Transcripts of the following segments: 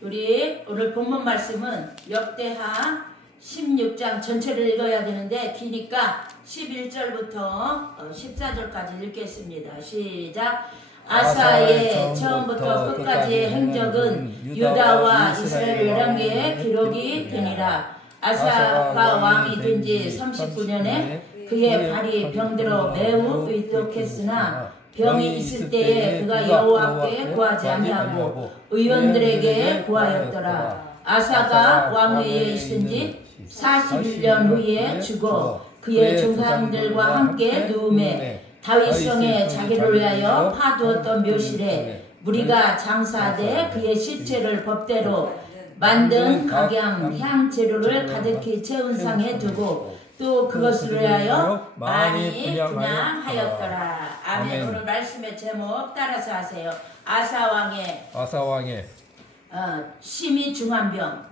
우리 오늘 본문 말씀은 역대하 16장 전체를 읽어야 되는데 기니까 11절부터 14절까지 읽겠습니다. 시작. 아사의 처음부터 끝까지의 행적은 유다와 이스라엘 열왕기에 기록이 되니라. 아사가 왕이 된 지 39년에 그의 발이 병들어 매우 위독했으나 병이 있을 때에 그가 여호와께 구하지 아니하고 의원들에게 구하였더라. 아사가 왕위에 있은 지 41년 후에 죽어 그의 조상들과 함께 누움에 다윗성에 자기를 위하여 파두었던 묘실에 무리가 장사되 그의 시체를 법대로 만든 각양 향재료를 가득히 채운 상에 두고 또 그것을 위하여 많이 분양하였더라. 아멘. 오늘 말씀의 제목 따라서 하세요. 아사왕의 심히 중한 병.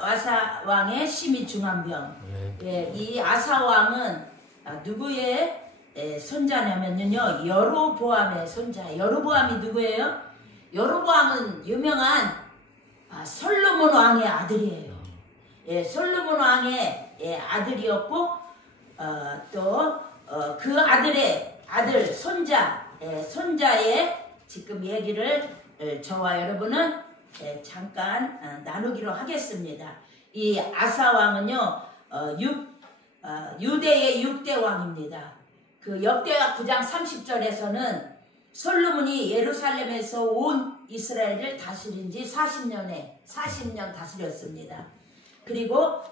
아사왕의 심히 중한 병. 네. 이 아사왕은 누구의 손자냐면요, 여로보암의 손자. 여로보암이 누구예요? 여로보암은 유명한 솔로몬 왕의 아들이에요. 솔로몬 왕의 아들이었고 또 그 아들의 아들 손자의 지금 얘기를 저와 여러분은 잠깐 나누기로 하겠습니다. 이 아사왕은요 유대의 6대 왕입니다. 그 역대하 9장 30절에서는 솔로몬이 예루살렘에서 온 이스라엘을 다스린 지 40년 다스렸습니다. 그리고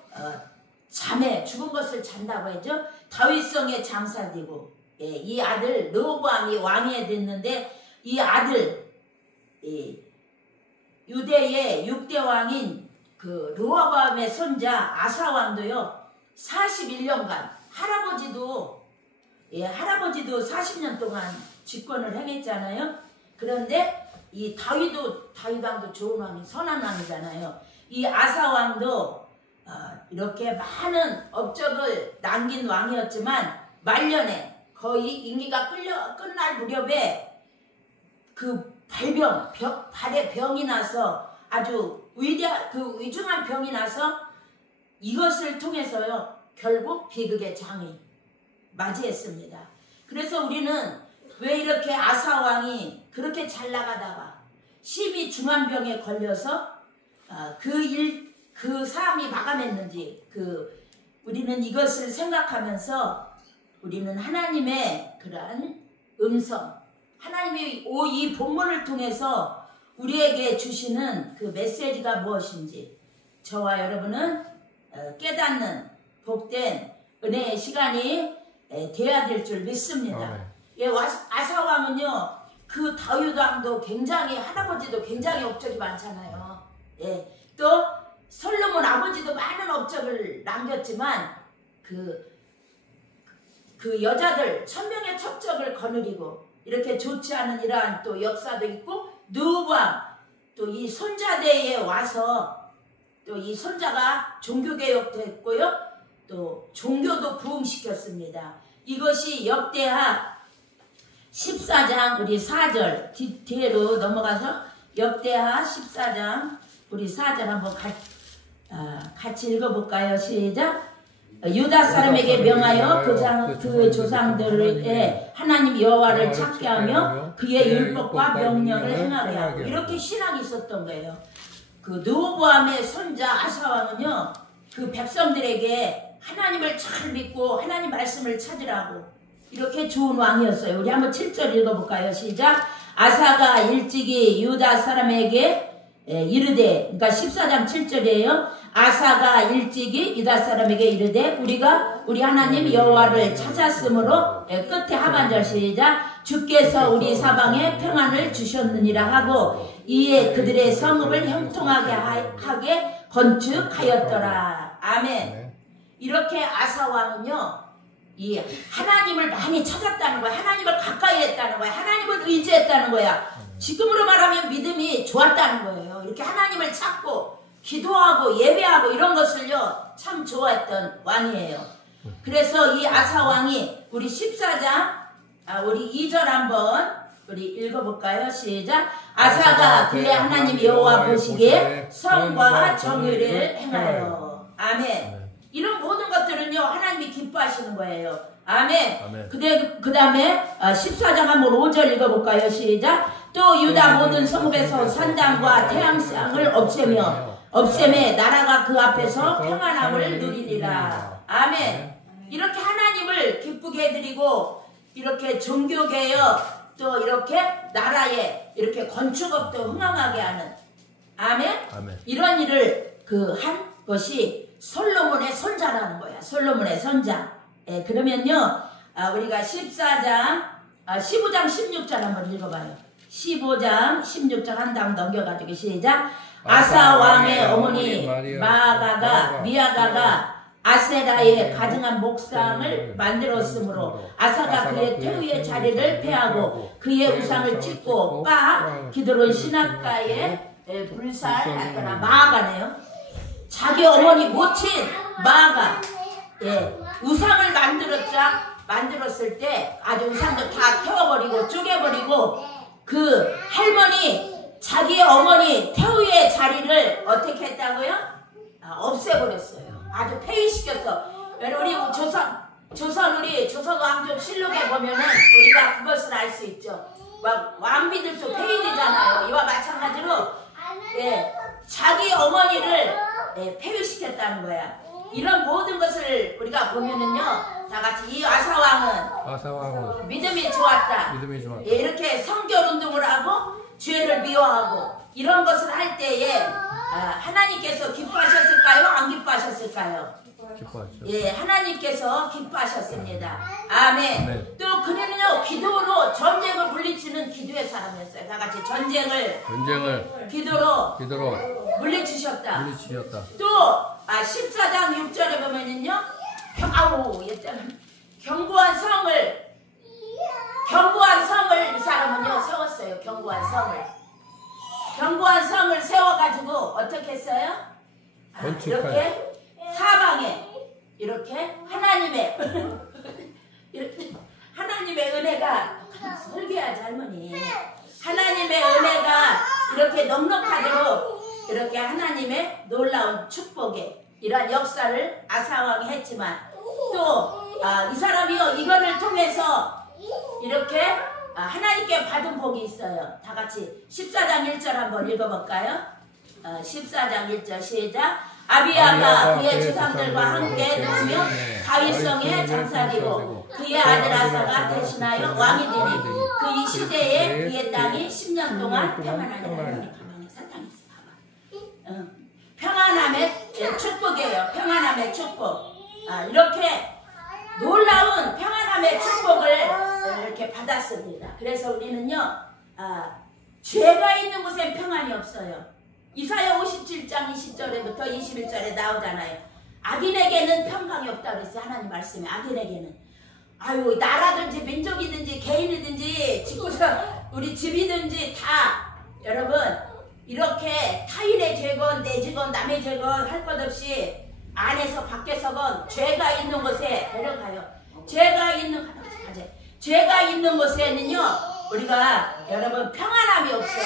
죽은 것을 잔다고 했죠. 다윗성에 장사되고 이 아들 르호보암이 왕위에 됐는데 이 아들 유대의 6대 왕인 그 르호보암의 손자 아사왕도요 41년간 할아버지도 40년 동안 집권을 행했잖아요. 그런데 이 다윗왕도 좋은 왕이 선한 왕이잖아요. 이 아사왕도 이렇게 많은 업적을 남긴 왕이었지만 말년에 거의 임기가 끝날 무렵에 그 발에 병이 나서 아주 위중한 병이 나서 이것을 통해서요 결국 비극의 장이 맞이했습니다. 그래서 우리는 왜 이렇게 아사왕이 그렇게 잘 나가다가 심히 중한 병에 걸려서 그 사람이 마감했는지 우리는 이것을 생각하면서 우리는 하나님의 그러한 음성, 하나님이 이 본문을 통해서 우리에게 주시는 그 메시지가 무엇인지 저와 여러분은 깨닫는 복된 은혜의 시간이 돼야 될 줄 믿습니다. 아사왕은요 그 다윗왕도 굉장히 할아버지도 굉장히 업적이 많잖아요. 또 솔로몬 아버지도 많은 업적을 남겼지만 그 여자들 1000명의 첩적을 거느리고 이렇게 좋지 않은 이러한 또 역사도 있고 르호보암 또 이 손자대에 와서 또 이 손자가 종교개혁도 했고요 또 종교도 부흥시켰습니다. 이것이 역대하 14장 우리 4절 뒤로 넘어가서 역대하 14장 우리 4절 한번 같이 읽어볼까요? 시작. 유다 사람에게 명하여 그 조상들의 하나님 여호와를 찾게 하며 그의 율법과 명령을 행하게 하고 이렇게 신앙이 있었던 거예요. 그 르호보암의 손자 아사왕은요 그 백성들에게 하나님을 잘 믿고 하나님 말씀을 찾으라고 이렇게 좋은 왕이었어요. 우리 한번 7절 읽어볼까요? 시작. 아사가 일찍이 유다 사람에게 이르되, 그러니까 14장 7절이에요. 아사가 일찍이 유다 사람에게 이르되 우리 하나님 여호와를 찾았으므로 끝에 하반절 시작. 주께서 우리 사방에 평안을 주셨느니라 하고 이에 그들의 성읍을 형통하게 건축하였더라. 아멘. 이렇게 아사왕은요 이 하나님을 많이 찾았다는 거야. 하나님을 가까이 했다는 거야. 하나님을 의지했다는 거야. 지금으로 말하면 믿음이 좋았다는 거예요. 이렇게 하나님을 찾고 기도하고 예배하고 이런 것을요 참 좋아했던 왕이에요. 그래서 이 아사왕이 우리 14장 우리 2절 한번 우리 읽어볼까요? 시작. 아사가 그의 하나님 여호와 보시기에 선과 정의를 행하여. 아멘. 이런 모든 것들은요 하나님이 기뻐하시는 거예요. 아멘. 그 다음에 14장 한번 5절 읽어볼까요? 시작. 또 유다 모든 성읍에서 산당과 태양상을 없애매 나라가 그 앞에서 평안함을 누리리라. 아멘. 이렇게 하나님을 기쁘게 해드리고 이렇게 종교개혁 또 이렇게 나라에 이렇게 건축업도 흥황하게 하는 아멘. 이런 일을 한 것이 솔로몬의 손자라는 거야. 솔로몬의 손자. 그러면요 우리가 15장 16절 한번 읽어봐요. 15장 16절 한 장 넘겨가지고 시작. 아사 왕의 어머니 미아가가 아세라의 가증한 목상을 만들었으므로 아사가 그의 태우의 자리를 폐하고 그의 우상을 찢고 기드론 시냇가에 불살했거나 마아가네요. 자기 어머니 모친 마아가 우상을 만들었을 때 아주 우상도 다 태워버리고 쪼개버리고 그 할머니 자기 어머니 태우의 자리를 어떻게 했다고요? 없애버렸어요. 아주 폐위시켰어. 우리 조선 왕족 실록에 보면은 우리가 그것을 알 수 있죠. 왕비들도 폐위되잖아요. 이와 마찬가지로 자기 어머니를 폐위시켰다는 거야. 이런 모든 것을 우리가 보면은요 다 같이 이 아사왕은 믿음이 좋았다. 이렇게 성결 운동을 하고 죄를 미워하고 이런 것을 할 때에 하나님께서 기뻐하셨을까요? 안 기뻐하셨을까요? 기뻐하셨죠. 하나님께서 기뻐하셨습니다. 아멘. 또 그는요 기도로 전쟁을 물리치는 기도의 사람이었어요. 다 같이 전쟁을 기도로 물리치셨다. 또 14장 6절에 보면은요 견고한 성을 이 사람은요 세웠어요. 견고한 성을 세워가지고 어떻게 했어요? 이렇게 사방에 이렇게 하나님의 은혜가 설계하지 할머니. 하나님의 은혜가 이렇게 넉넉하도록 이렇게 하나님의 놀라운 축복에 이러한 역사를 아사왕이 했지만 또 이 사람이요 이거를 통해서 이렇게 하나님께 받은 복이 있어요. 다 같이 14장 1절 한번 읽어볼까요? 14장 1절 시작. 아비야가 그의 조상들과 함께 누우며 다윗성에 장사되고 그의 아들 아사가 대신하여 왕이 되니 그 이 시대에 그의 땅이 10년 동안 평안하니라. 평안함의 축복이에요. 평안함의 축복. 이렇게 놀라운 평안함의 축복을 이렇게 받았습니다. 그래서 우리는요 죄가 있는 곳엔 평안이 없어요. 이사야 57장 20절부터 21절에 나오잖아요. 악인에게는 평강이 없다고 그랬어요. 하나님 말씀에 악인에게는 나라든지 민족이든지 개인이든지 우리 집이든지 다 여러분 이렇게 타인의 죄건 내 죄건 남의 죄건 할 것 없이 안에서 밖에서건 죄가 있는 곳에 데려가요. 죄가 있는 곳에는요 우리가 여러분 평안함이 없어요.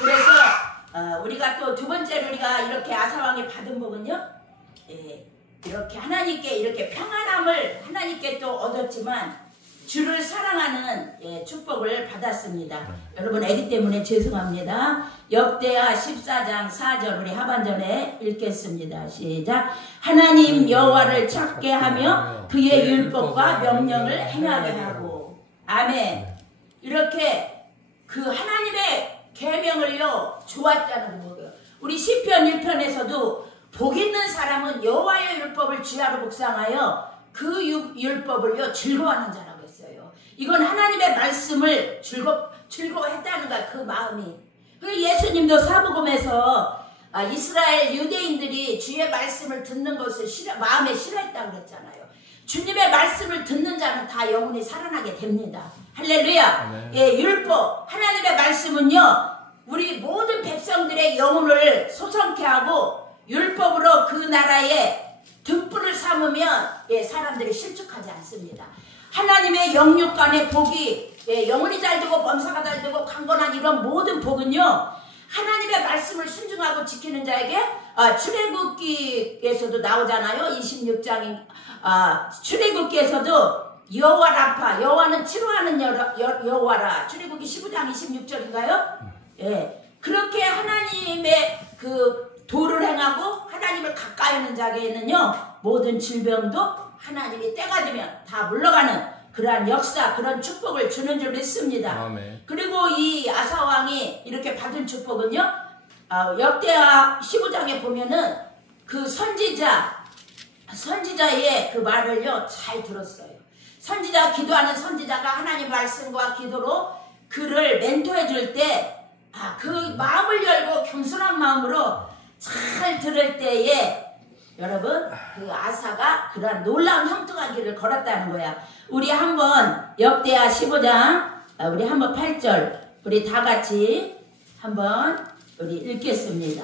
그래서 우리가 또 두 번째로 우리가 이렇게 아사왕이 받은 복은요 이렇게 하나님께 이렇게 평안함을 하나님께 또 얻었지만 주를 사랑하는 축복을 받았습니다. 여러분 애기 때문에 죄송합니다. 역대하 14장 4절 우리 하반절에 읽겠습니다. 시작. 하나님 여호와를 찾게 하며 그의 율법과 명령을 행하게 하고. 아멘. 이렇게 그 하나님의 계명을요 좋았다는 거예요. 우리 시편 1편에서도 복 있는 사람은 여호와의 율법을 주야로 묵상하여 그 율법을요 즐거워하는 자라고 했어요. 이건 하나님의 말씀을 즐거워했다는 거야. 그 마음이. 예수님도 사복음에서 이스라엘 유대인들이 주의 말씀을 듣는 것을 마음에 싫어했다고 그랬잖아요. 주님의 말씀을 듣는 자는 다 영원히 살아나게 됩니다. 할렐루야. 율법 하나님의 말씀은요 우리 모든 백성들의 영혼을 소성케 하고 율법으로 그 나라의 등불을 삼으면 사람들이 실족하지 않습니다. 하나님의 영육간의 복이 예, 영혼이 잘 되고 범사가 잘 되고 강건한 이런 모든 복은요, 하나님의 말씀을 순종하고 지키는 자에게 출애굽기에서도 나오잖아요. 26장인 출애굽기에서도 여호와 라파, 여호와는 치료하는 여호와라. 출애굽기 15장 26절인가요? 예, 그렇게 하나님의 그 도를 행하고 하나님을 가까이 하는 자에게는요, 모든 질병도 하나님이 때가 되면 다 물러가는 그러한 역사, 그런 축복을 주는 줄 믿습니다. 아멘. 그리고 이 아사왕이 이렇게 받은 축복은요, 역대하 15장에 보면은 그 선지자의 그 말을요 잘 들었어요. 기도하는 선지자가 하나님 말씀과 기도로 그를 멘토해 줄 때, 그 마음을 열고 겸손한 마음으로 잘 들을 때에 여러분, 그 아사가 그러한 놀라운 형통한 길을 걸었다는 거야. 우리 한번 역대하 15장, 우리 한번 8절, 우리 다 같이 한번 우리 읽겠습니다.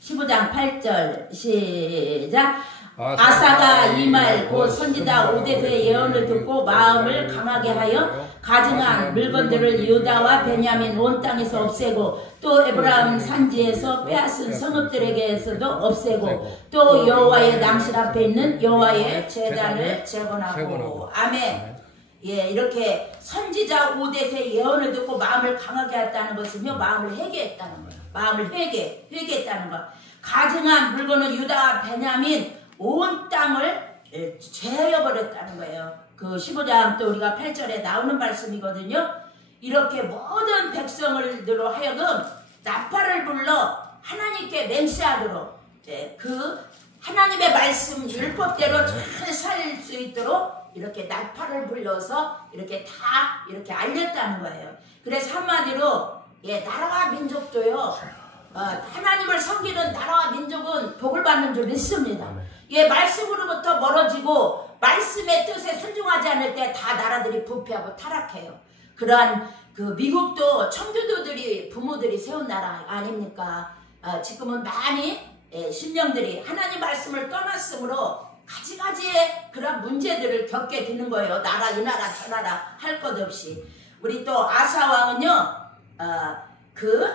15장 8절 시작. 아사가 이 말 곧 선지자 오뎁의 예언을 듣고 마음을 강하게 하여 가증한 물건들을 유다와 베냐민 온 땅에서 없애고 또 에브라임 산지에서 빼앗은 성읍들에게서도 없애고 또 여호와의 낭실 앞에 있는 여호와의 제단을 재건하고. 아멘. 예, 이렇게 선지자 오뎁의 예언을 듣고 마음을 강하게 했다는 것은요, 마음을 회개했다는 거예요. 마음을 회개했다는 거. 가증한 물건은 유다와 베냐민 온 땅을 죄어버렸다는 거예요. 그 15장 또 우리가 8절에 나오는 말씀이거든요. 이렇게 모든 백성들로 하여금 나팔을 불러 하나님께 맹세하도록, 그 하나님의 말씀 율법대로 잘 살 수 있도록 이렇게 나팔을 불러서 이렇게 다 이렇게 알렸다는 거예요. 그래서 한마디로 나라와 민족도요, 하나님을 섬기는 나라와 민족은 복을 받는 줄 믿습니다. 말씀으로부터 멀어지고 말씀의 뜻에 순종하지 않을 때 다 나라들이 부패하고 타락해요. 그러한 그 미국도 청교도들이 부모들이 세운 나라 아닙니까? 지금은 많이 신령들이 하나님 말씀을 떠났으므로 가지가지의 그런 문제들을 겪게 되는 거예요. 나라 이 나라 저 나라 할 것 없이. 우리 또 아사왕은요, 그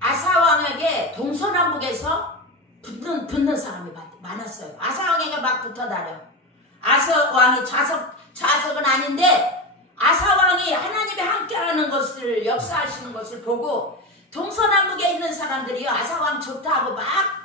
아사왕에게 동서남북에서 붙는 사람이 많았어요. 아사왕에게 막 붙어다녀. 아사왕이 좌석은 아닌데 아사왕이 하나님이 함께하는 것을, 역사하시는 것을 보고 동서남북에 있는 사람들이 아사왕 좋다 하고 막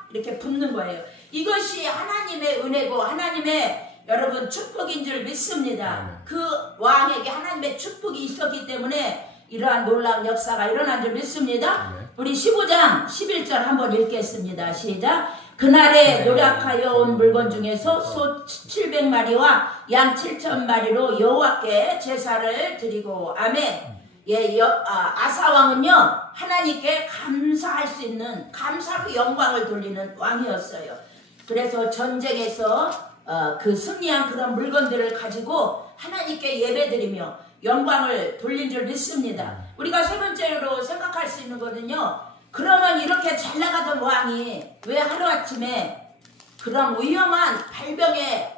이렇게 붙는 거예요. 이것이 하나님의 은혜고 하나님의 여러분 축복인 줄 믿습니다. 그 왕에게 하나님의 축복이 있었기 때문에 이러한 놀라운 역사가 일어난 줄 믿습니다. 우리 15장 11절 한번 읽겠습니다. 시작. 그날에 노력하여 온 물건 중에서 소 700마리와 양 7,000마리로 여호와께 제사를 드리고. 아멘. 아사왕은요, 하나님께 감사할 수 있는, 감사로 영광을 돌리는 왕이었어요. 그래서 전쟁에서 그 승리한 그런 물건들을 가지고 하나님께 예배드리며 영광을 돌린 줄 믿습니다. 우리가 세 번째로 생각할 수 있는 거는요, 그러면 이렇게 잘 나가던 왕이 왜 하루아침에 그런 위험한 발병에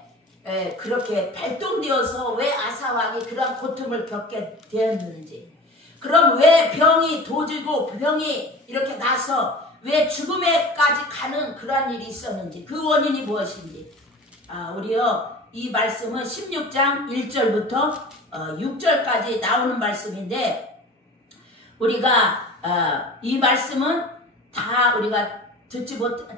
그렇게 발동되어서 왜 아사왕이 그런 고통을 겪게 되었는지, 그럼 왜 병이 도지고 병이 이렇게 나서 왜 죽음에까지 가는 그런 일이 있었는지, 그 원인이 무엇인지, 우리요 이 말씀은 16장 1절부터 6절까지 나오는 말씀인데, 우리가 이 말씀은 다 우리가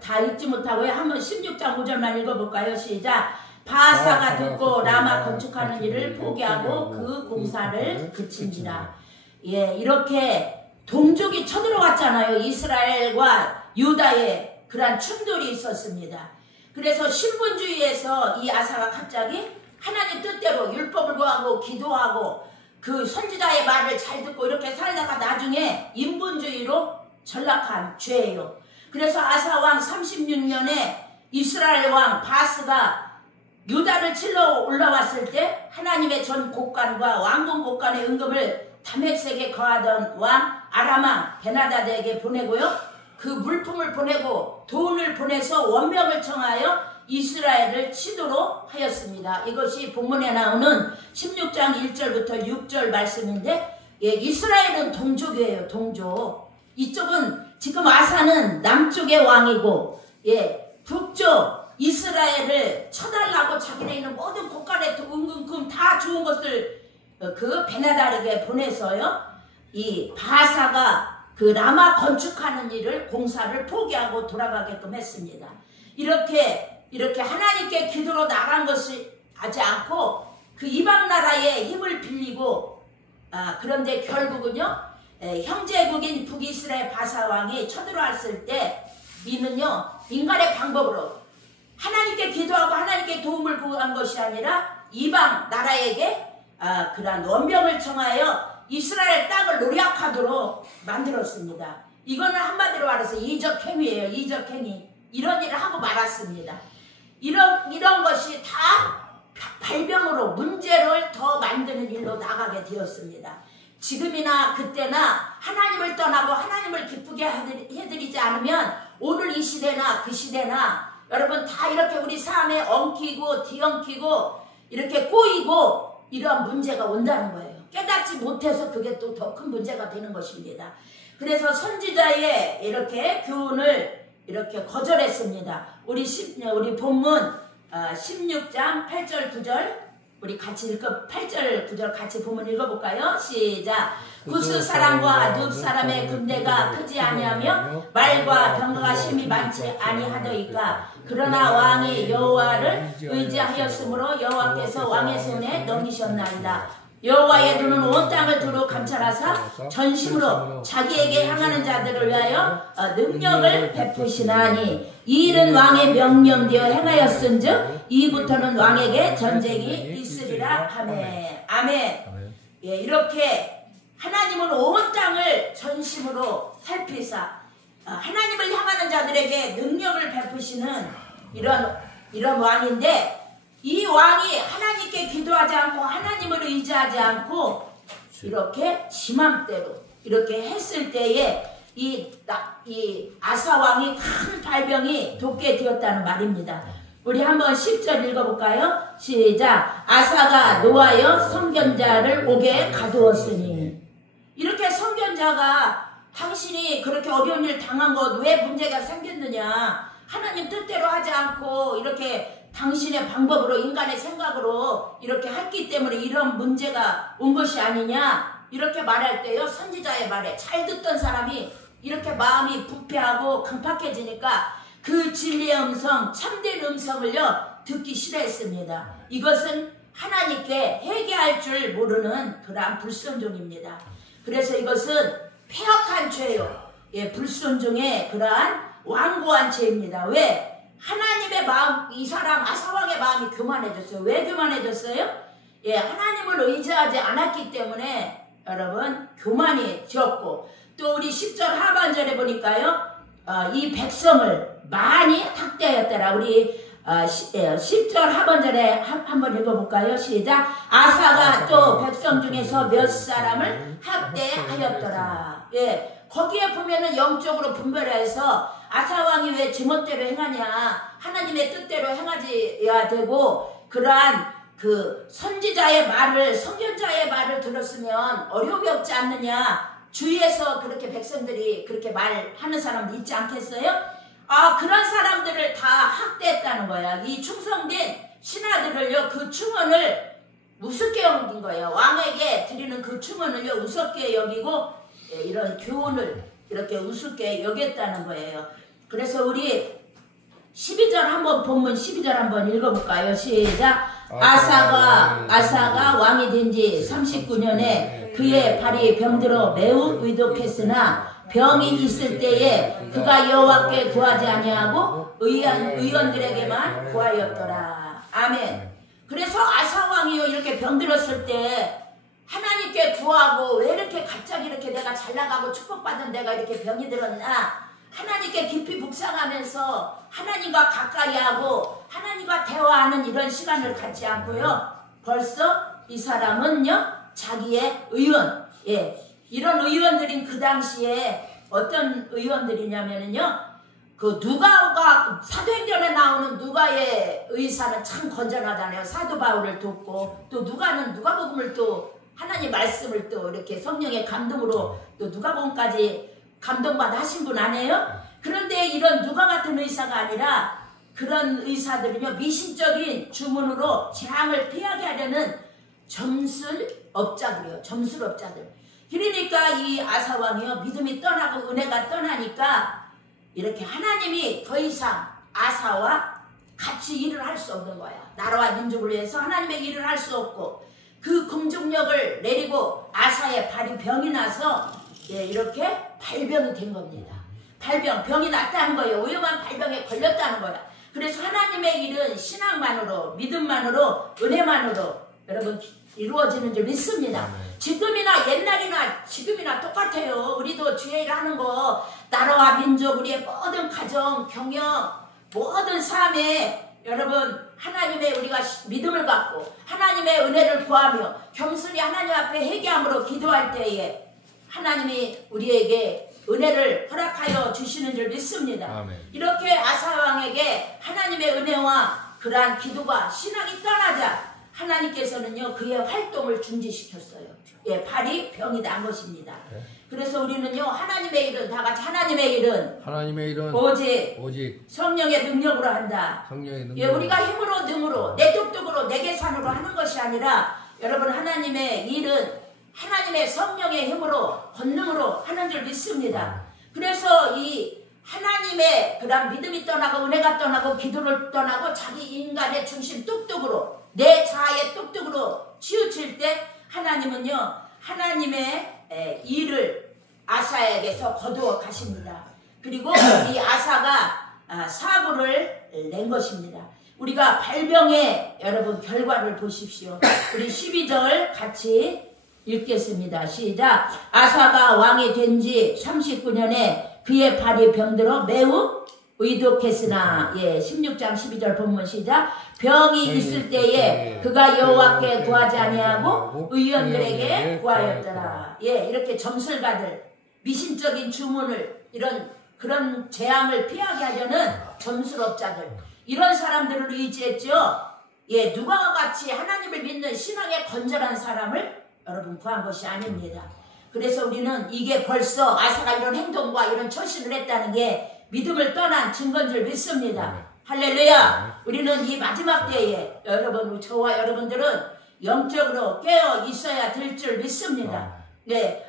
다 읽지 못하고요. 한번 16장 5절만 읽어볼까요? 시작. 바사가 듣고 라마 건축하는 일을 포기하고 그 공사를 그친지라. 이렇게 동족이 쳐들어왔잖아요. 이스라엘과 유다의 그러한 충돌이 있었습니다. 그래서 신분주의에서 이 아사가 갑자기 하나님 뜻대로 율법을 구하고 기도하고 그 선지자의 말을 잘 듣고 이렇게 살다가 나중에 인본주의로 전락한 죄예요. 그래서 아사 왕 36년에 이스라엘 왕 바스가 유다를 칠러 올라왔을 때 하나님의 전 곡관과 왕궁 곡관의 은금을 다메섹에 거하던 왕 아람왕 베나다드에게 보내고요. 그 물품을 보내고 돈을 보내서 원명을 청하여 이스라엘을 치도록 하였습니다. 이것이 본문에 나오는 16장 1절부터 6절 말씀인데, 예, 이스라엘은 동족이에요. 동족. 이쪽은 지금 아사는 남쪽의 왕이고, 예, 북쪽 이스라엘을 쳐달라고 자기네 있는 모든 고가래 은금금 다 좋은 것을 그 베나다르게 보내서요, 이 바사가 그 라마 건축하는 일을 공사를 포기하고 돌아가게끔 했습니다. 이렇게 하나님께 기도로 나간 것이 하지 않고 그 이방 나라의 힘을 빌리고, 그런데 결국은요, 형제국인 북이스라엘 바사 왕이 쳐들어왔을 때 이는요, 인간의 방법으로 하나님께 기도하고 하나님께 도움을 구한 것이 아니라 이방 나라에게 그러한 원병을 청하여 이스라엘 땅을 노략하도록 만들었습니다. 이거는 한마디로 말해서 이적행위예요. 이적행위. 이런 일을 하고 말았습니다. 이런 것이 다 발병으로 문제를 더 만드는 일로 나가게 되었습니다. 지금이나 그때나 하나님을 떠나고 하나님을 기쁘게 해드리지 않으면 오늘 이 시대나 그 시대나 여러분 다 이렇게 우리 삶에 엉키고 뒤엉키고 이렇게 꼬이고 이런 문제가 온다는 거예요. 깨닫지 못해서 그게 또 더 큰 문제가 되는 것입니다. 그래서 선지자의 이렇게 교훈을 이렇게 거절했습니다. 우리 본문 16장 8절 9절 우리 같이 8절 9절 같이 본문 읽어볼까요? 시작. 구스 사람과 늪 사람의 군대가 크지 아니하며 말과 병거가 심히 많지 아니하더이까. 그러나 왕이 여호와를 의지하였으므로 여호와께서 왕의 손에 넘기셨나이다. 여호와의 눈은 온 땅을 두루 감찰하사 전심으로 자기에게 향하는 자들을 위하여 능력을 베푸시나니 이 일은 왕의 명령되어 행하였은즉 이부터는 왕에게 전쟁이 있으리라 하매. 아멘. 예, 이렇게 하나님은 온 땅을 전심으로 살피사 하나님을 향하는 자들에게 능력을 베푸시는 이런 왕인데, 이 왕이 하나님께 기도하지 않고 하나님을 의지하지 않고 이렇게 지맘대로 이렇게 했을 때에 이 아사 왕이 큰 발병이 돋게 되었다는 말입니다. 우리 한번 10절 읽어볼까요? 시작. 아사가 노하여 선견자를 옥에 가두었으니. 이렇게 선견자가 당신이 그렇게 어려운 일 당한 것 왜 문제가 생겼느냐, 하나님 뜻대로 하지 않고 이렇게 당신의 방법으로 인간의 생각으로 이렇게 했기 때문에 이런 문제가 온 것이 아니냐, 이렇게 말할 때요, 선지자의 말에 잘 듣던 사람이 이렇게 마음이 부패하고 강팍해지니까 그 진리의 음성, 참된 음성을요 듣기 싫어했습니다. 이것은 하나님께 회개할 줄 모르는 그러한 불순종입니다. 그래서 이것은 폐역한 죄요, 예, 불순종의 그러한 완고한 죄입니다. 왜? 하나님의 마음, 이 사람 아사왕의 마음이 교만해졌어요. 왜 교만해졌어요? 예, 하나님을 의지하지 않았기 때문에 여러분 교만이 지었고, 또 우리 10절 하반절에 보니까요, 이 백성을 많이 학대하였더라. 우리 10절 하반절에 한번 읽어볼까요? 시작. 아사가 또 백성 중에서 몇 사람을 학대하였더라. 예, 거기에 보면은 영적으로 분별해서 아사왕이 왜 제멋대로 행하냐, 하나님의 뜻대로 행하지야 되고, 그러한 그 선지자의 말을, 선견자의 말을 들었으면 어려움이 없지 않느냐, 주위에서 그렇게 백성들이 그렇게 말하는 사람도 있지 않겠어요? 그런 사람들을 다 학대했다는 거야. 이 충성된 신하들을요, 그 충언을 우습게 여긴 거예요. 왕에게 드리는 그 충언을요 우습게 여기고, 예, 이런 교훈을 이렇게 우습게 여겼다는 거예요. 그래서 우리 12절 한번, 본문 12절 한번 읽어볼까요? 시작. 아사가 왕이 된 지 39년에 그의 발이 병들어 매우 위독했으나 병이 있을 때에 그가 여호와께 구하지 아니하고 의원들에게만 구하였더라. 아멘. 그래서 아사 왕이요 이렇게 병들었을 때 하나님께 구하고, 왜 이렇게 갑자기 이렇게 내가 잘 나가고 축복받은 내가 이렇게 병이 들었나, 하나님께 깊이 묵상하면서 하나님과 가까이 하고 하나님과 대화하는 이런 시간을 갖지 않고요, 벌써 이 사람은요 자기의 의원, 예, 이런 의원들인 그 당시에 어떤 의원들이냐면요, 그 누가가 사도행전에 나오는 누가의 의사는 참 건전하잖아요. 사도 바울을 돕고 또 누가는 누가복음을 또 하나님 말씀을 또 이렇게 성령의 감동으로 또 누가복음까지 감동받아 하신 분 아니에요? 그런데 이런 누가 같은 의사가 아니라 그런 의사들은요 미신적인 주문으로 재앙을 피하게 하려는 점술업자들이요. 점술업자들. 그러니까 이 아사왕이요 믿음이 떠나고 은혜가 떠나니까 이렇게 하나님이 더 이상 아사와 같이 일을 할 수 없는 거야. 나라와 민족을 위해서 하나님의 일을 할 수 없고 그 공중력을 내리고 아사의 발이 병이 나서 이렇게 발병이 된 겁니다. 병이 났다는 거예요. 위험한 발병에 걸렸다는 거야. 그래서 하나님의 일은 신앙만으로 믿음만으로 은혜만으로 여러분 이루어지는 줄 믿습니다. 지금이나 옛날이나 지금이나 똑같아요. 우리도 주의 일 하는 거 나라와 민족 우리의 모든 가정 경영 모든 삶에 여러분 하나님의 우리가 믿음을 갖고 하나님의 은혜를 구하며 겸손히 하나님 앞에 회개함으로 기도할 때에 하나님이 우리에게 은혜를 허락하여 주시는 줄 믿습니다. 아멘. 이렇게 아사왕에게 하나님의 은혜와 그러한 기도가 신앙이 떠나자 하나님께서는요 그의 활동을 중지시켰어요. 발이 병이 난 것입니다. 네. 그래서 우리는요 하나님의 일은 다 같이 하나님의 일은 오직 성령의 능력으로 한다. 성령의 능력으로. 우리가 힘으로 능으로 내 똑똑으로 내 계산으로 하는 것이 아니라 여러분 하나님의 일은 하나님의 성령의 힘으로 권능으로 하는 줄 믿습니다. 그래서 이 하나님의 그런 믿음이 떠나고 은혜가 떠나고 기도를 떠나고 자기 인간의 중심 똑똑으로 내 자아의 똑똑으로 치우칠 때 하나님은요 하나님의 일을 아사에게서 거두어 가십니다. 그리고 이 아사가 사고를 낸 것입니다. 우리가 발병의 여러분 결과를 보십시오. 우리 12절 같이 읽겠습니다. 시작. 아사가 왕이 된 지 39년에 그의 발이 병들어 매우 의독했으나 16장 12절 본문 시작. 병이 있을 때에 그가 여호와께 구하지 아니하고 의원들에게 구하였더라. 이렇게 점술가들 미신적인 주문을 그런 재앙을 피하게 하려는 점술업자들 이런 사람들을 의지했죠. 누가와 같이 하나님을 믿는 신앙에 건전한 사람을 여러분 구한 것이 아닙니다. 그래서 우리는 이게 벌써 아사가 이런 행동과 이런 처신을 했다는 게 믿음을 떠난 증거인 줄 믿습니다. 할렐루야. 우리는 이 마지막 때에 여러분 저와 여러분들은 영적으로 깨어 있어야 될 줄 믿습니다.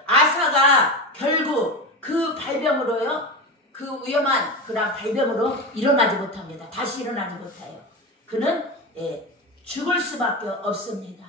아사가 결국 그 발병으로요 그 위험한 그런 발병으로 일어나지 못합니다. 다시 일어나지 못해요. 그는 죽을 수밖에 없습니다.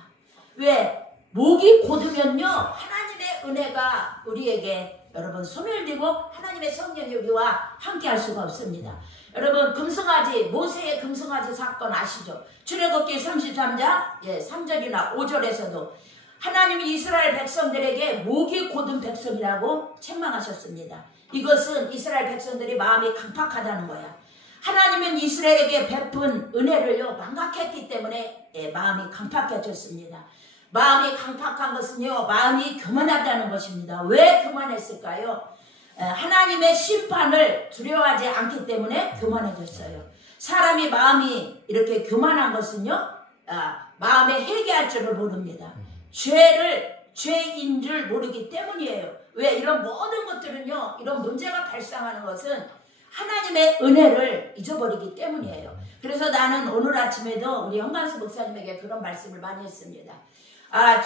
왜? 목이 곧으면요 하나님의 은혜가 우리에게 여러분 소멸되고 하나님의 성령이 우리와 함께 할 수가 없습니다. 여러분 금송아지 모세의 금송아지 사건 아시죠? 출애굽기 33장 3절이나 5절에서도 하나님이 이스라엘 백성들에게 목이 곧은 백성이라고 책망하셨습니다. 이것은 이스라엘 백성들이 마음이 강팍하다는 거야. 하나님은 이스라엘에게 베푼 은혜를요 망각했기 때문에 마음이 강팍해졌습니다. 마음이 강팍한 것은요 마음이 교만하다는 것입니다. 왜 교만했을까요? 하나님의 심판을 두려워하지 않기 때문에 교만해졌어요. 사람이 마음이 이렇게 교만한 것은요 마음에 회개할 줄을 모릅니다. 죄인 줄 모르기 때문이에요. 왜? 이런 모든 것들은요 이런 문제가 발생하는 것은 하나님의 은혜를 잊어버리기 때문이에요. 그래서 나는 오늘 아침에도 우리 현관수 목사님에게 그런 말씀을 많이 했습니다.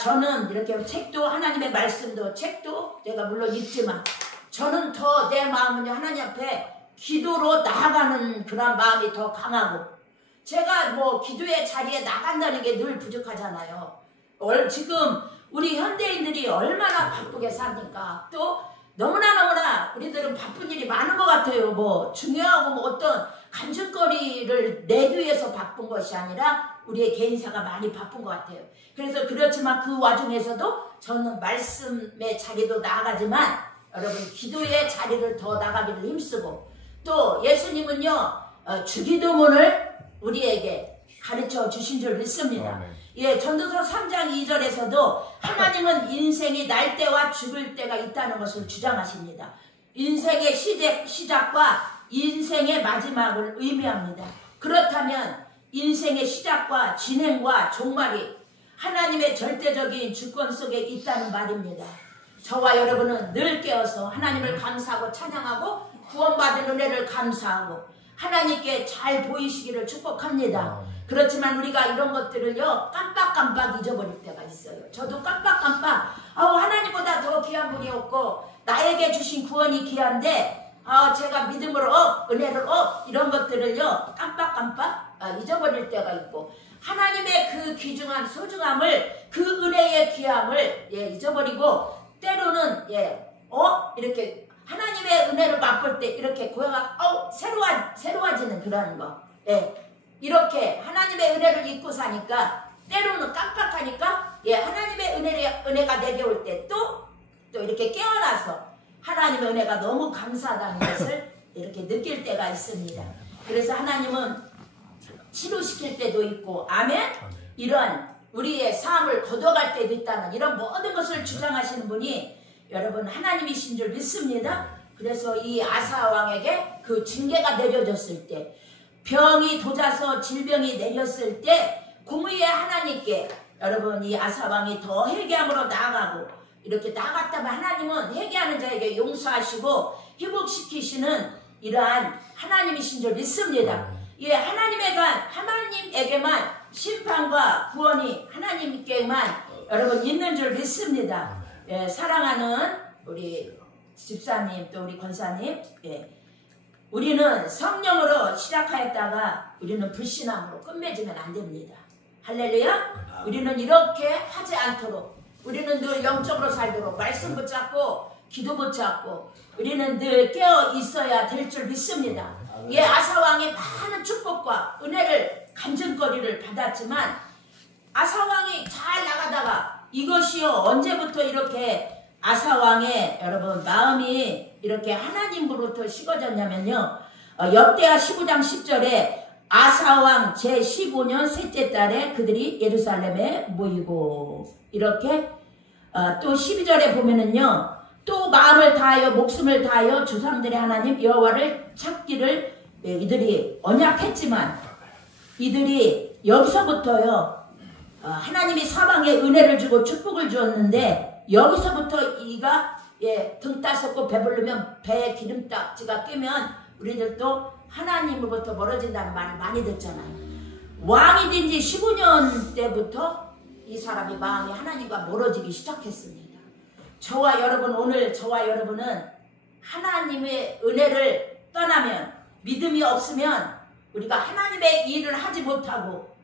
저는 이렇게 책도 하나님의 말씀도 책도 내가 물론 읽지만 저는 더 내 마음은 하나님 앞에 기도로 나아가는 그런 마음이 더 강하고 제가 뭐 기도의 자리에 나간다는 게 늘 부족하잖아요. 지금 우리 현대인들이 얼마나 바쁘게 삽니까? 또 너무나 우리들은 바쁜 일이 많은 것 같아요. 뭐 중요하고 뭐 어떤 간증거리를 내기 위해서 바쁜 것이 아니라 우리의 개인사가 많이 바쁜 것 같아요. 그래서 그렇지만 그 와중에서도 저는 말씀의 자리도 나아가지만 여러분 기도의 자리를 더 나가기를 힘쓰고 또 예수님은요 주기도문을 우리에게 가르쳐 주신 줄 믿습니다. 전도서 3장 2절에서도 하나님은 인생이 날 때와 죽을 때가 있다는 것을 주장하십니다. 인생의 시작과 인생의 마지막을 의미합니다. 그렇다면 인생의 시작과 진행과 종말이 하나님의 절대적인 주권 속에 있다는 말입니다. 저와 여러분은 늘 깨어서 하나님을 감사하고 찬양하고 구원받은 은혜를 감사하고 하나님께 잘 보이시기를 축복합니다. 그렇지만 우리가 이런 것들을요 깜빡깜빡 잊어버릴 때가 있어요. 저도 깜빡깜빡 하나님보다 더 귀한 분이 없고 나에게 주신 구원이 귀한데 제가 믿음으로 은혜를 이런 것들을요 깜빡깜빡 잊어버릴 때가 있고 하나님의 그 귀중한 소중함을 그 은혜의 귀함을 잊어버리고 때로는 이렇게 하나님의 은혜를 맛볼 때 이렇게 고요가 새로워지는 그런 거 이렇게 하나님의 은혜를 잊고 사니까 때로는 깜빡하니까 하나님의 은혜가 내게 올 때 또 이렇게 깨어나서 하나님의 은혜가 너무 감사하다는 것을 이렇게 느낄 때가 있습니다. 그래서 하나님은 치료시킬 때도 있고 아멘? 이런 우리의 삶을 거둬갈 때도 있다는 이런 모든 것을 주장하시는 분이 여러분 하나님이신 줄 믿습니다. 그래서 이 아사왕에게 그 징계가 내려졌을 때 병이 도자서 질병이 내렸을 때 공의의 하나님께 여러분 이 아사왕이 더 회개함으로 나아가고 이렇게 나아갔다면 하나님은 회개하는 자에게 용서하시고 회복시키시는 이러한 하나님이신 줄 믿습니다. 하나님에게만 심판과 구원이 하나님께만 여러분 있는 줄 믿습니다. 사랑하는 우리 집사님 또 우리 권사님 우리는 성령으로 시작하였다가 우리는 불신함으로 끝맺으면 안 됩니다. 할렐루야. 우리는 이렇게 하지 않도록 우리는 늘 영적으로 살도록 말씀 붙잡고 기도 붙잡고 우리는 늘 깨어 있어야 될 줄 믿습니다. 아사왕의 많은 축복과 은혜를 간증거리를 받았지만 아사왕이 잘 나가다가 이것이요 언제부터 이렇게 아사왕의 여러분 마음이 이렇게 하나님으로부터 식어졌냐면요 역대하 15장 10절에 아사왕 제15년 셋째 달에 그들이 예루살렘에 모이고 이렇게 또 12절에 보면은요 또 마음을 다하여 목숨을 다하여 조상들의 하나님 여호와를 찾기를 이들이 언약했지만 이들이 여기서부터요 하나님이 사방에 은혜를 주고 축복을 주었는데 여기서부터 이가 등 따숩고 배부르면 배에 기름딱지가 끼면 우리들도 하나님으로부터 멀어진다는 말을 많이 듣잖아요. 왕이 된 지 15년 때부터 이 사람이 마음이 하나님과 멀어지기 시작했습니다. 저와 여러분 오늘 저와 여러분은 하나님의 은혜를 떠나면 믿음이 없으면 우리가 하나님의 일을 하지 못하고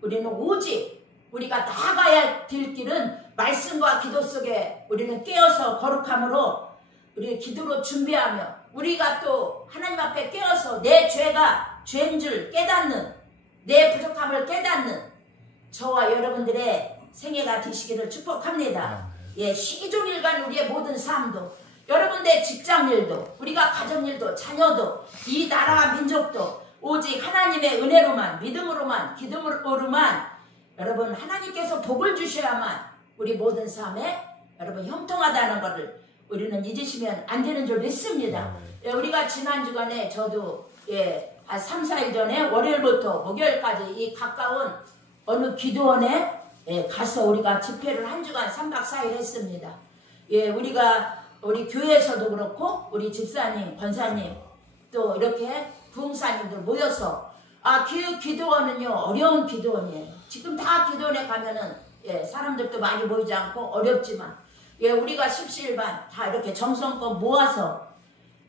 우리는 오직 우리가 나아가야 될 길은 말씀과 기도 속에 우리는 깨어서 거룩함으로 우리 기도로 준비하며 우리가 또 하나님 앞에 깨어서 내 죄가 죄인 줄 깨닫는 내 부족함을 깨닫는 저와 여러분들의 생애가 되시기를 축복합니다. 시종일관 우리의 모든 삶도 여러분들의 직장일도 우리가 가정일도 자녀도 이 나라와 민족도 오직 하나님의 은혜로만 믿음으로만 기도로만 여러분 하나님께서 복을 주셔야만 우리 모든 삶에 여러분 형통하다는 것을 우리는 잊으시면 안 되는 줄 믿습니다. 우리가 지난 주간에 저도 한 3, 4일 전에 월요일부터 목요일까지 이 가까운 어느 기도원에 가서 우리가 집회를 한 주간 3박 4일 했습니다. 우리 교회에서도 그렇고 우리 집사님, 권사님 또 이렇게 부흥사님들 모여서 기도원은요 어려운 기도원이에요. 지금 다 기도원에 가면은 사람들도 많이 모이지 않고 어렵지만 우리가 십시일반 다 이렇게 정성껏 모아서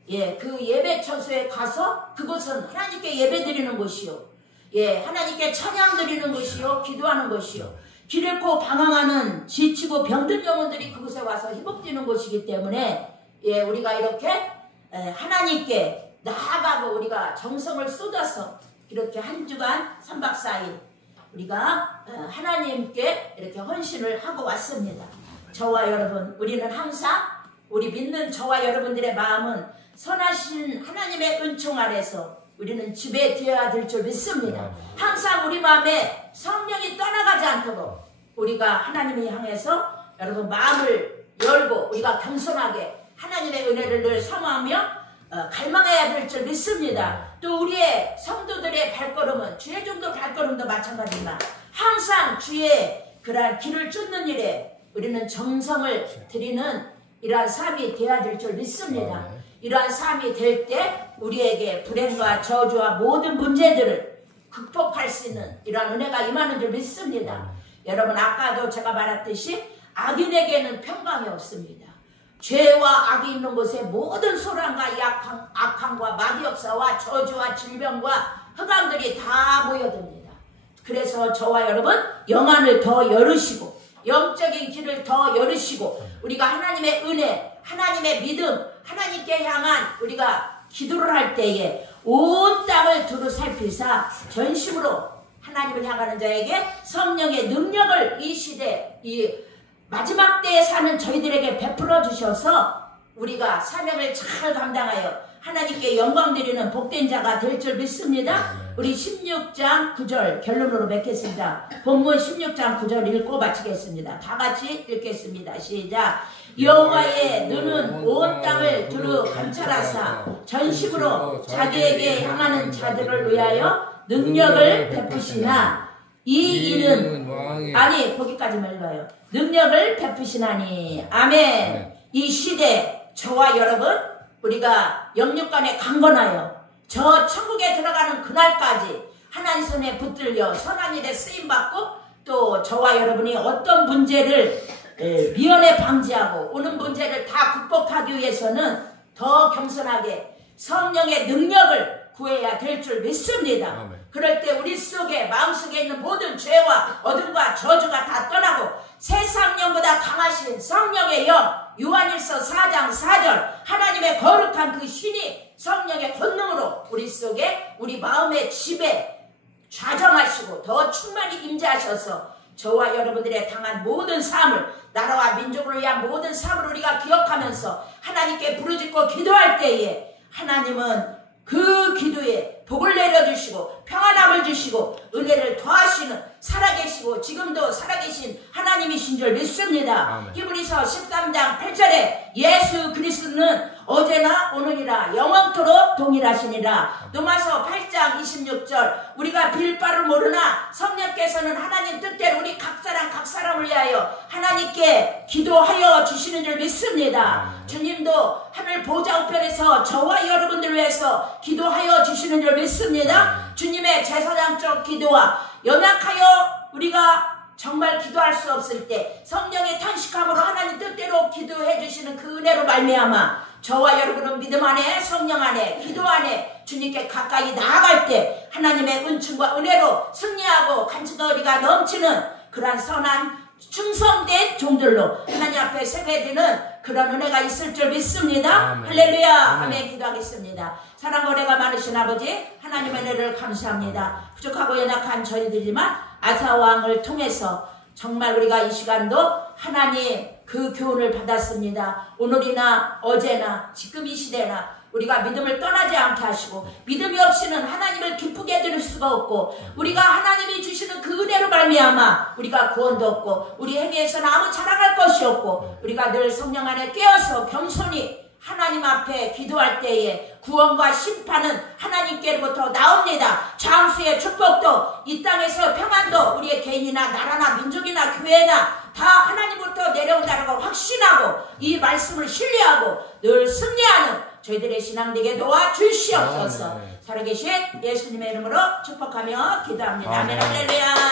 그 예배 처소에 가서 그곳은 하나님께 예배 드리는 곳이요 하나님께 찬양 드리는 곳이요 기도하는 곳이요 길 잃고 방황하는 지치고 병든 영혼들이 그곳에 와서 회복되는 곳이기 때문에 우리가 이렇게 하나님께 나아가고 우리가 정성을 쏟아서 이렇게 한 주간 3박 4일 우리가 하나님께 이렇게 헌신을 하고 왔습니다. 저와 여러분 우리는 항상 우리 믿는 저와 여러분들의 마음은 선하신 하나님의 은총 아래서 우리는 지배되어야 될 줄 믿습니다. 항상 우리 마음에 성령이 떠나가지 않도록 우리가 하나님을 향해서 여러분 마음을 열고 우리가 겸손하게 하나님의 은혜를 늘 사모하며 갈망해야 될 줄 믿습니다. 또 우리의 성도들의 발걸음은 주의 종도 발걸음도 마찬가지지만 항상 주의 그러한 길을 쫓는 일에 우리는 정성을 들이는 이러한 삶이 되어야 될 줄 믿습니다. 이러한 삶이 될 때 우리에게 불행과 저주와 모든 문제들을 극복할 수 있는 이러한 은혜가 임하는 줄 믿습니다. 여러분 아까도 제가 말했듯이 악인에게는 평강이 없습니다. 죄와 악이 있는 곳에 모든 소란과 악함과 마귀 역사와 저주와 질병과 흑암들이 다 모여듭니다. 그래서 저와 여러분 영안을 더 열으시고 영적인 길을 더 열으시고 우리가 하나님의 은혜, 하나님의 믿음, 하나님께 향한 우리가 기도를 할 때에 온 땅을 두루 살피사 전심으로 하나님을 향하는 자에게 성령의 능력을 이 시대, 이 마지막 때에 사는 저희들에게 베풀어 주셔서 우리가 사명을 잘 감당하여 하나님께 영광 드리는 복된 자가 될 줄 믿습니다. 우리 16장 9절 결론으로 맺겠습니다. 본문 16장 9절 읽고 마치겠습니다. 다 같이 읽겠습니다. 시작. 여호와의 눈은 온 땅을 두루 감찰하사 전심으로 자기에게 향하는 자들을 위하여 능력을 베푸시나 이 일은 아니 거기까지만 읽어요. 능력을 베푸시나니 아멘. 이 시대 저와 여러분 우리가 영육간에 강건하여 저 천국에 들어가는 그날까지 하나님 손에 붙들려 선한 일에 쓰임받고 또 저와 여러분이 어떤 문제를 미연에 방지하고 오는 문제를 다 극복하기 위해서는 더 겸손하게 성령의 능력을 구해야 될 줄 믿습니다. 아멘. 그럴 때 우리 속에 마음속에 있는 모든 죄와 어둠과 저주가 다 떠나고 세상 영보다 강하신 성령의 영 요한일서 4장 4절 하나님의 거룩한 그 신이 성령의 권능으로 우리 속에 우리 마음의 집에 좌정하시고 더 충만히 임재하셔서 저와 여러분들의 당한 모든 삶을 나라와 민족을 위한 모든 삶을 우리가 기억하면서 하나님께 부르짖고 기도할 때에 하나님은 그 기도에 복을 내려주시고 평안함을 주시고 은혜를 더하시는 살아계시고 지금도 살아계신 하나님이신 줄 믿습니다. 아멘. 히브리서 13장 8절에 예수 그리스도는 어제나 오늘이라 영원토록 동일하시니라. 로마서 8장 26절 우리가 빌 바를 모르나 성령께서는 하나님 뜻대로 우리 각 사람을 위하여 하나님께 기도하여 주시는 줄 믿습니다. 주님도 하늘 보좌 우편에서 저와 여러분들을 위해서 기도하여 주시는 줄 믿습니다. 주님의 제사장적 기도와 연약하여 우리가 정말 기도할 수 없을 때 성령의 탄식함으로 하나님 뜻대로 기도해 주시는 그 은혜로 말미암아 저와 여러분은 믿음 안에 성령 안에 기도 안에 주님께 가까이 나아갈 때 하나님의 은총과 은혜로 승리하고 간증거리가 넘치는 그러한 선한 충성된 종들로 하나님 앞에 세워지는 그런 은혜가 있을 줄 믿습니다. 아멘. 할렐루야. 아멘. 기도하겠습니다. 사랑과 은혜가 많으신 아버지 하나님의 은혜를 감사합니다. 부족하고 연약한 저희들이지만 아사왕을 통해서 정말 우리가 이 시간도 하나님 그 교훈을 받았습니다. 오늘이나 어제나 지금 이 시대나 우리가 믿음을 떠나지 않게 하시고 믿음이 없이는 하나님을 기쁘게 드릴 수가 없고 우리가 하나님이 주시는 그 은혜로 말미암아 우리가 구원도 없고 우리 행위에서는 아무 자랑할 것이 없고 우리가 늘 성령 안에 깨어서 겸손히 하나님 앞에 기도할 때에 구원과 심판은 하나님께로부터 나옵니다. 장수의 축복도 이 땅에서 평안도 우리의 개인이나 나라나 민족이나 교회나 다 하나님부터 내려온다는 걸 확신하고 이 말씀을 신뢰하고 늘 승리하는 저희들의 신앙 되게 도와주시옵소서. 살아계신 예수님의 이름으로 축복하며 기도합니다. 아멘. 할렐루야.